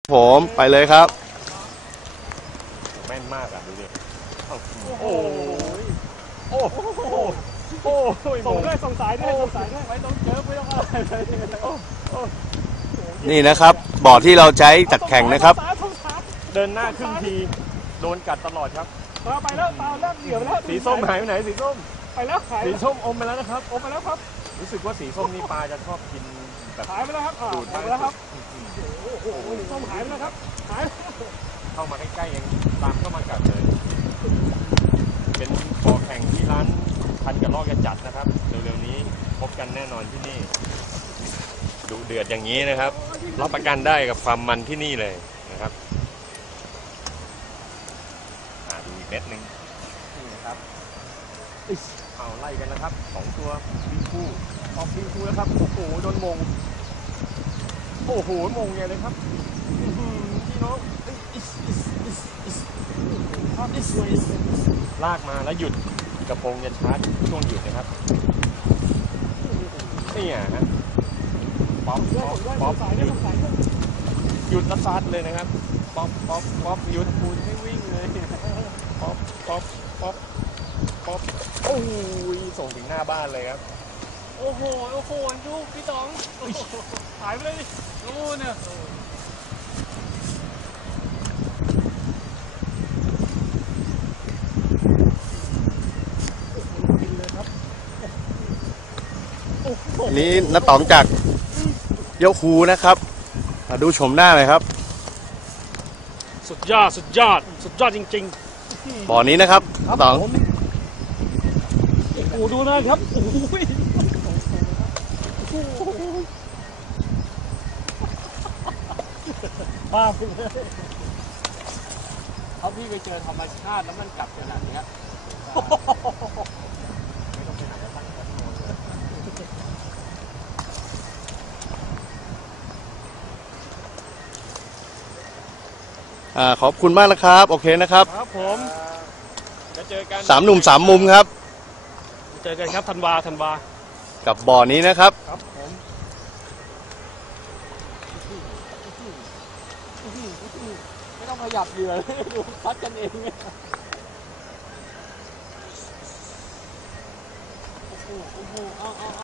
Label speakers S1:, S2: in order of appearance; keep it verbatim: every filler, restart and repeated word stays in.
S1: ผมไปเลยครับ
S2: แม่นมากอ่ะดูดิโอ้ยโอ้โหโอ้ยส่งด้วยส่งสายด้วยส่งสายด้วยไม่ต้องเจอไม่ต้องอะไรเลย
S1: นี่นะครับบ่อที่เราใช้จัดแข่งนะครับ
S2: เดินหน้าครึ่งทีโดนกัดตลอดครับ
S3: ไปแล้วตาเริ่มเหยียบแล้ว
S2: สีส้มหายไปไหนสีส้ม
S3: ไปแล้ว
S2: สีส้มอมไปแล้วนะครับ
S3: อมไปแล้วครับ
S2: รู้สึกว่าสีส้มนี่ปลาจะชอบกินแบบ
S3: หายไปแล้วครับ
S2: ดูด
S3: ไปแล้วครับโอ้โหสีส้มหายไปแล้วครับหาย
S2: เข้ามาใกล้ๆยังตามเข้ามากัดเลยเป็นบ่อแข่งที่ร้านพันกับลอกจะจัดนะครับเร็วๆนี้พบกันแน่นอนที่นี่ดูเดือดอย่างนี้นะครับรับประกันได้กับความมันที่นี่เลยนะครับดูอีกเม็ดหนึ่งนี่นะครับเอาไล่กันนะครับสองตัววิ่งคู่ออกวิ่งคู่แล้วครับโอ้โหโดนมงโอ้โหมงใหญ่เลยครับพี่น้องลากมาแล้วหยุดกระโปรงจะชาร์จช่วงหยุดนะครับนี่อ่ะฮะป๊อปป๊อปป๊อปหยุดหยุดแล้วซัดเลยนะครับป๊อปป๊อปป๊อปหยุดปูนให้วิ่งเลยป๊อปป๊อปป๊อปป๊อปโอ้ยส่งถึงหน้าบ้านเลยครับ
S3: โอ้โหโอ้โหดูพี่ต๋องหายไปเลยดูเนี่ย
S1: อันนี้น้าต๋องจากยกฮูนะครับมาดูชมหน้าเลยครับ
S3: สุดยอดสุดยอดสุดยอดจริง
S1: ๆบ่อนี้นะครับน้าต๋อง
S3: โอ้โหดูนะครับโอ้ยบ้าไปเลยเขาพี่ไปเจอธรรมชาติแล้วมันกลับขนาดนี้
S1: อ่าขอบคุณมากนะครับโอเคนะครับ
S3: ครับผม
S2: จะเจอกัน
S1: สามหนุ่มสามมุมครับ
S3: เจอกันครับธันวาธันวา
S1: กับบ่อนี้นะครับ
S3: ครับผมไม่ต้องขยับเหยื่อดูพัดกันเองโอ้โหโอ้โหเอาเอา